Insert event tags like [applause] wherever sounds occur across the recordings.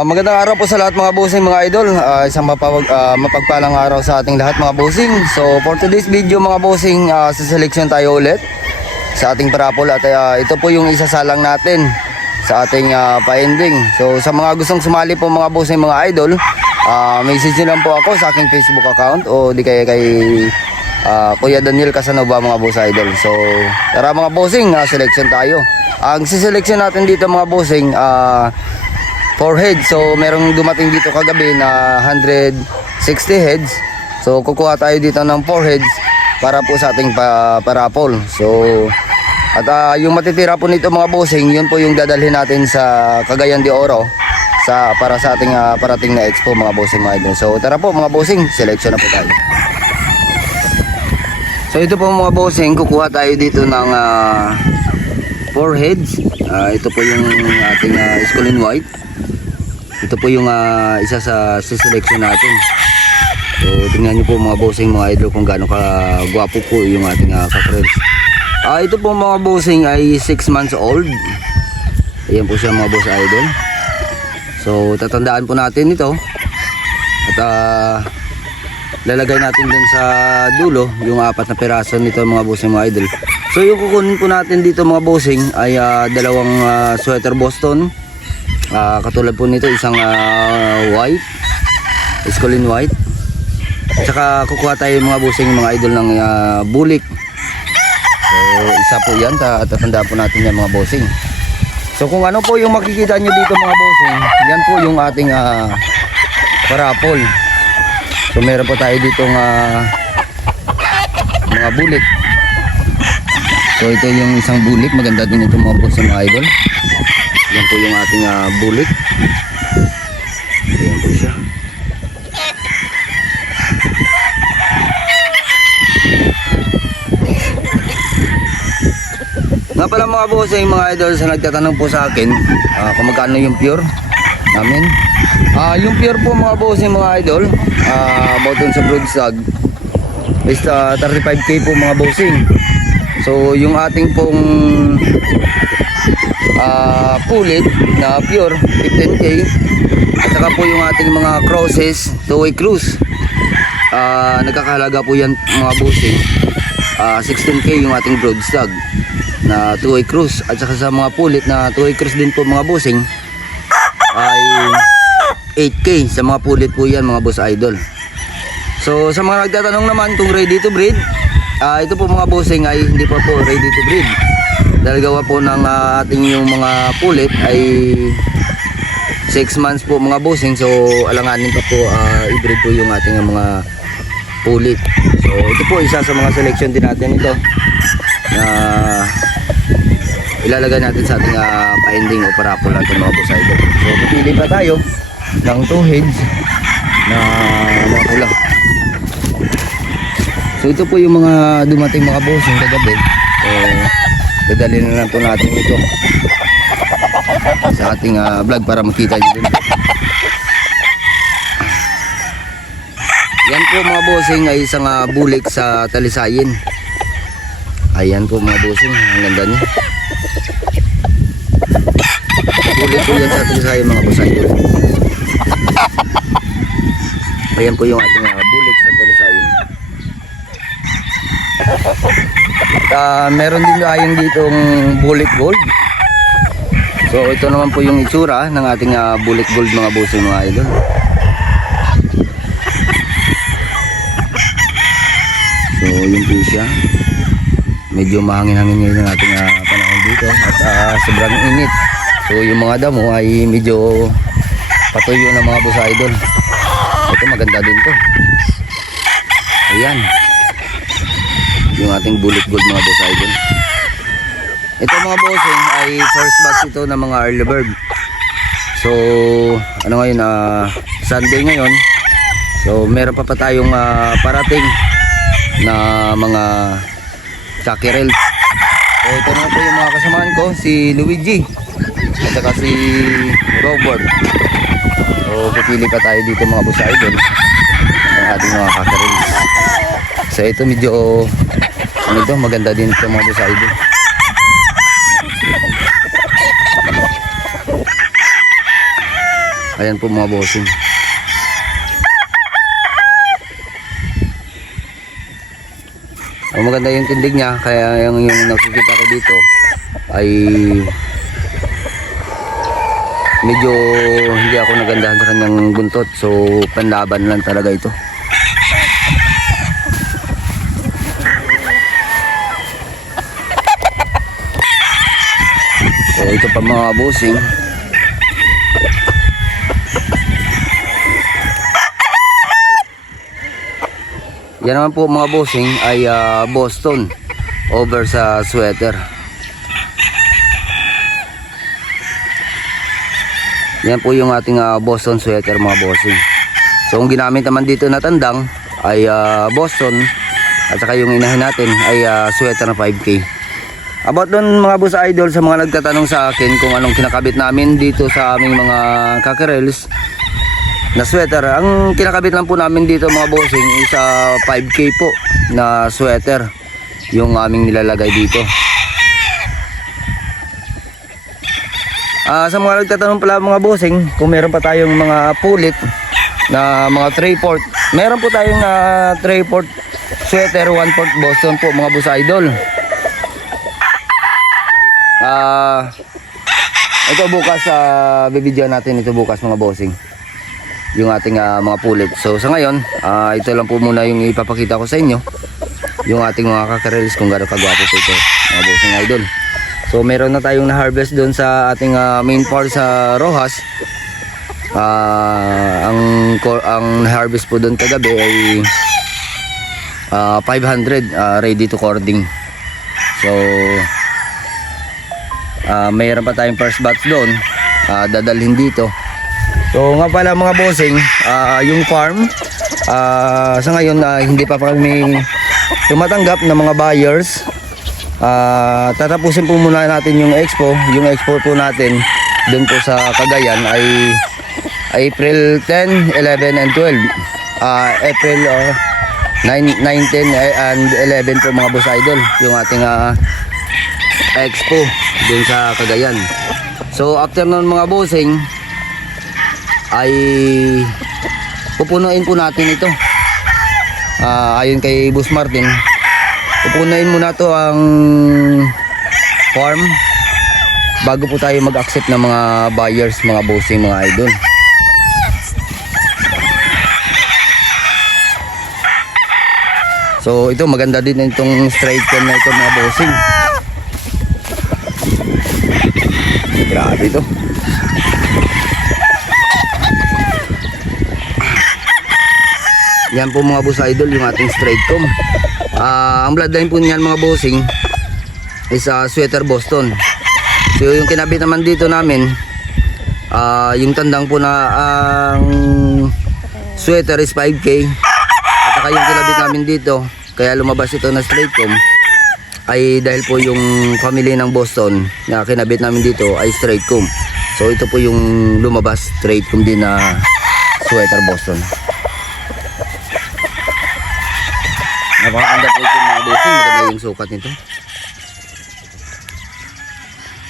Ah, magandang araw po sa lahat mga bossing mga idol. Ah, isang mapawag, ah, mapagpalang araw sa ating lahat mga bossing. So for today's video mga bossing, ah, sa selection tayo ulit sa ating parapol at ah, ito po yung isasalang natin sa ating ah, pa-ending. So sa mga gustong sumali po mga bossing mga idol, ah, message nyo lang po ako sa aking Facebook account o di kaya kay ah, Kuya Daniel Casanova mga boss idol. So tara mga bossing, ah, selection tayo. Ang siselection natin dito mga bossing, ah, 4 heads. So, merong dumating dito kagabi na 160 heads. So, kukuha tayo dito ng 4 heads para po sa ating pa parapol. So, at ah, yung matitira po nito mga bossing, yun po yung dadalhin natin sa Cagayan de Oro sa para sa ating ah, parating na expo mga bossing mga idol. So, tara po mga bossing, selection na po tayo. So, ito po mga bossing, kukuha tayo dito ng 4 heads. Ah, ito po yung ating uh, Escolin White. Ito po yung ah, isa sa selection natin. So tingnan niyo po mga bossing mga idol kung gaano ka gwapo po yung ating uh, kakrels. Ah ito po mga bossing ay 6 months old. Ayan po siya mga boss idol. So tatandaan po natin ito. At ah, lalagay natin dun sa dulo yung apat na piraso nito mga bossing mga idol. So yung kukunin po natin dito mga bossing ay ah, dalawang ah, sweater Boston. Ah, katulad po nito isang ah, white, Escolin white. At saka kukuha tayo mga bossing mga idol ng ah, bulik. So isa po yan, ta tatandaan po natin yan mga bossing. So kung ano po yung makikita nyo dito mga bossing, yan po yung ating ah, parapol. So meron po tayo dito mga bulik. So ito yung isang bulik, maganda din ito mga bossing mga idol. Yan po yung ating uh, bulik. Ayan po siya. Nga pala mga bossing, mga idol sa nagtatanong po sa akin ah, kung magkano yung pure namin. Ah, yung pure po mga bossing, mga idol, ah, about dun sa broodstag is ah, 35k po mga bossing. So yung ating pong ah pulit na pure 15k at saka po yung ating mga crosses two-way cruise. Ah nagkakahalaga po yan mga bossing ah 16k yung ating broadstag na two-way cruise. At saka sa mga pulit na two-way cruise din po mga bossing ay 8k sa mga pulit po yan mga boss idol. So sa mga nagtatanong naman kung ready to breed ah ito po mga bossing ay hindi pa po ready to breed dahil gawa po ng ah, ating yung mga pulit ay 6 months po mga bossing. So alanganin pa po uh, i-breed po yung ating mga pulit. So ito po isa sa mga selection din natin ito na ilalagay natin sa ating uh, binding o parapol natin mga boss idol. So pipili pa tayo ng 2 heads na mga kulang. So ito po yung mga dumating mga bossing kagabi. So dadalhin na lang po natin ito. Sa ating ah, vlog para makita nyo din yan po mga bossing ay isang ah, bulik sa talisayin. Ayan po mga bossing ang ganda niya. Bulik po yan sa talisayin mga bossing. Ayan po yung ating ah, bulik sa talisayin Ah, meron din tayong ditong bullet gold. So ito naman po yung itsura ng ating ah, bullet gold mga bossing mga idol. So yun po siya. Medyo mahangin-hangin ngayon ang ating ah, panahon dito at ah, sobrang init. So yung mga damo ay medyo patuyo na mga boss idol. Ito maganda din to. Ayan yung ating bullet gold mga boss idol. Ito mga bossing ay first batch ito ng mga early bird so ano ngayon ah Sunday ngayon. So meron pa pa tayong ah, parating na mga chakirels. So ito na po yung mga kasamaan ko si Luigi at saka si Robert. So pipili pa tayo dito mga boss idol ng ating mga chakirels. So ito medyo ano ito maganda din ito mga boss idol Ayan po mga bossing. Oh, maganda yung tindig niya kaya yung, yung nakikita ko dito ay medyo hindi ako nagandahan sa kanyang buntot. So panlaban lang talaga ito so ito pa mga bossing yan naman po mga bossing ay ah, Boston over sa sweater Yan po yung ating ah, Boston sweater mga bossing. So ang ginamit naman dito na tandang ay ah, Boston at saka yung inahin natin ay ah, sweater na 5K. About doon mga boss idol sa mga nagtatanong sa akin kung anong kinakabit namin dito sa aming mga kakerels na sweater. Ang kinakabit lang po namin dito mga bossing is ah, 5K po na sweater yung aming nilalagay dito. Ah, sa mga nagtatanong pala mga bossing, kung meron pa tayong mga pulit na mga 3 port, meron po tayong uh, 3 port sweater 1 port Boston po mga boss idol. Ah, ito bukas uh, bibidyo natin ito bukas mga bossing. Yung ating ah, mga pulit. So sa ngayon, ah, ito lang po muna yung ipapakita ko sa inyo. Yung ating mga kakarels kung gaano kagwapo po ito mga bossing idol. So meron na tayong na-harvest doon sa ating ah, main farm sa Rojas. Ah, ang ang harvest po doon kagabi ay ah, 500 ah, ready to cording. So ah, mayroon pa tayong first batch doon. ah, dadalhin dito. So nga pala mga bossing, ah, yung farm ah, sa ngayon ah, hindi pa kami tumatanggap ng mga buyers Ah, tatapusin po muna natin yung expo. Yung expo po natin doon po sa Cagayan ay April 10, 11 and 12. Ah, April uh, 9, 9, 10 eh, and 11 po mga boss idol. Yung ating ah, expo doon sa Cagayan. So after nun mga bossing ay pupunuin po natin ito. Ah, ayon kay Boss Martin, Pupunayin muna to ang farm bago po tayo mag-accept ng mga buyers, mga bossing, mga idol. So ito maganda din itong straight cam na ito mga bossing. Grabe ito. Yan po mga boss idol yung ating straight comb. Ah, ang bloodline po niyan mga bossing is ah, sweater Boston. So yung kinabit naman dito namin ah, yung tandang po na ang sweater is 5k at saka yung kinabit namin dito kaya lumabas ito na straight comb ay dahil po yung family ng Boston na kinabit namin dito ay straight comb. So ito po yung lumabas straight comb din na sweater Boston. Napakaganda po ito mga bossing. Maganda yung sukat nito.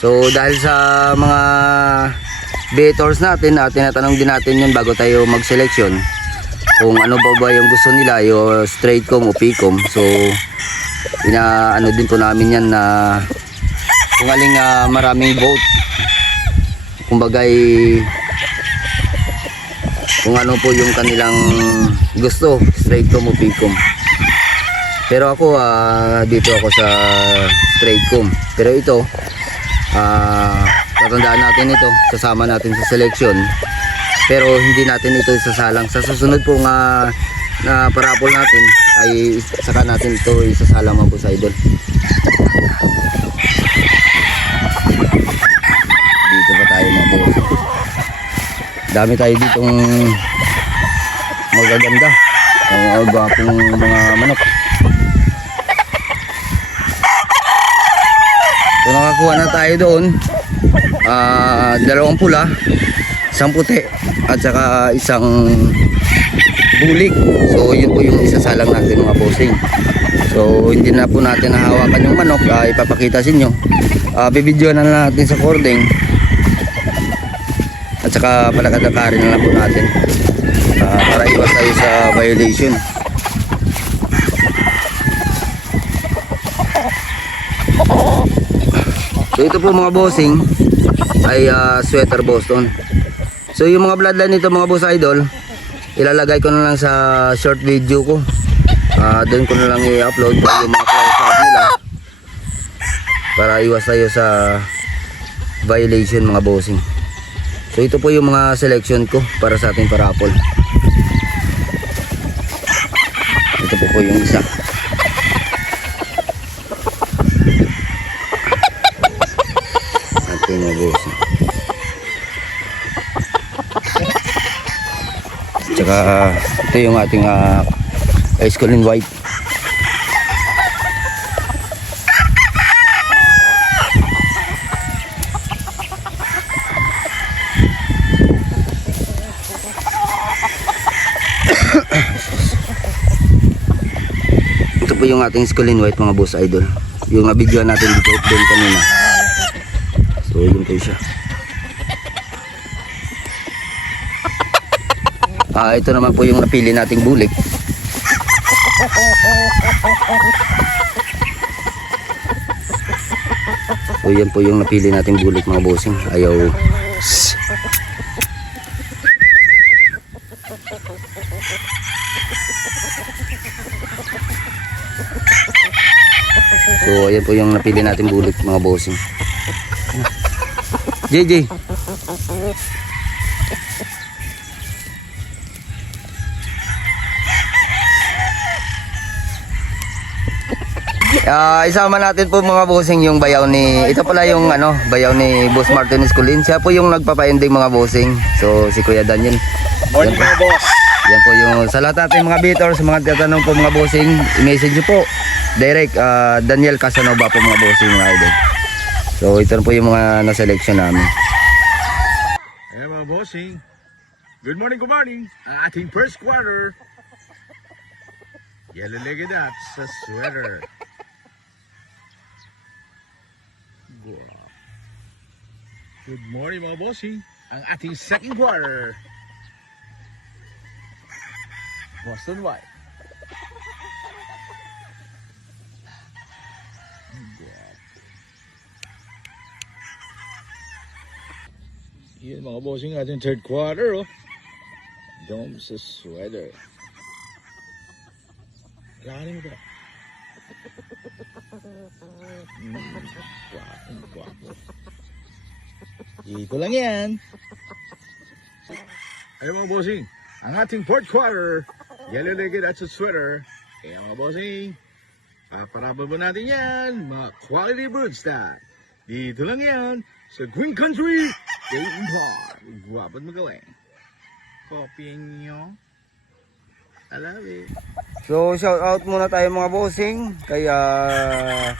So dahil sa mga bettors natin, uh, tinatanong din natin yun bago tayo mag-selection kung ano ba ba yung gusto nila, yung straight comb o picom. So ina ano din po namin yan na kung aling ah, maraming vote. Kumbagay kung ano po yung kanilang gusto, straight comb o picom. Pero ako ah, dito ako sa straight comb. Pero ito ah tatandaan natin ito, sasama natin sa selection. Pero hindi natin ito isasalang sa susunod po nga na parapol natin ay saka natin ito isasalang mga boss idol. Dito pa tayo mga boss. Dami tayo ditong magaganda. Ang gwapong mga manok. So nakakuha na tayo doon. Ah, dalawang pula, isang puti at saka isang bulik. So yun po yung isasalang natin mga bossing. So hindi na po natin nahawakan yung manok, ah, ipapakita sa inyo. Ah, bibidyo na natin sa cording. At saka palakad-lakarin na lang po natin. Ah, para iwas tayo sa violation. So ito po mga bossing ay ah, sweater Boston. So yung mga bloodline nito mga boss idol, ilalagay ko na lang sa short video ko. Ah, doon ko na lang i-upload para yung mga close nila. Para iwas tayo sa violation mga bossing. So ito po yung mga selection ko para sa ating parapol. Ito po po yung isa. Ating mga bossing. Tsaka ito yung ating uh, ice cream white. [coughs] Ito po yung ating skull and white mga boss idol. Yung video natin dito doon kanina. So yun po siya. Ah, ito naman po yung napili nating bulik. So yan po yung napili nating bulik mga bossing. Ayaw. So ayan po yung napili nating bulik mga bossing. JJ. Ah, isama natin po mga bossing yung bayaw ni ito pala yung ano, bayaw ni Boss Martin Esculin. Siya po yung nagpapa-ending mga bossing. So si Kuya Daniel. Morning Yan po. mga boss. Yan po yung sa lahat natin mga beaters, mga tatanong po mga bossing, i-message po. Direct ah, Daniel Casanova po mga bossing mga idol. So ito po yung mga na-selection namin. Ayan mga bossing. Good morning, good morning. Ang ating first quarter. Yellow legged at sa sweater. Good morning mga bossing. Ang ating second quarter. Boston White. Yan mga bossing ating third quarter oh. Dome sa sweater. Kailangan mo ito. Dito lang yan. Ayun mga bossing, ang ating fourth quarter, yellow legged at sa sweater. Kaya mga bossing, paparabal ba natin yan, mga quality broodstock. Dito lang yan, sa Green Country, Dayton Park. Gwapo at magaling. Kopyain nyo. I love it. So shout out muna tayo mga bossing kay ah,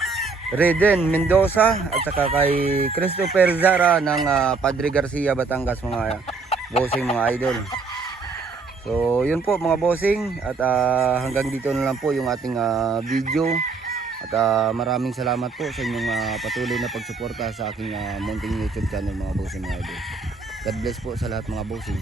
Reden Mendoza at saka kay Christopher Zara ng ah, Padre Garcia Batangas mga bossing mga idol. So yun po mga bossing at ah, hanggang dito na lang po yung ating ah, video at ah, maraming salamat po sa inyong ah, patuloy na pagsuporta sa aking ah, munting YouTube channel mga bossing mga idol. God bless po sa lahat mga bossing.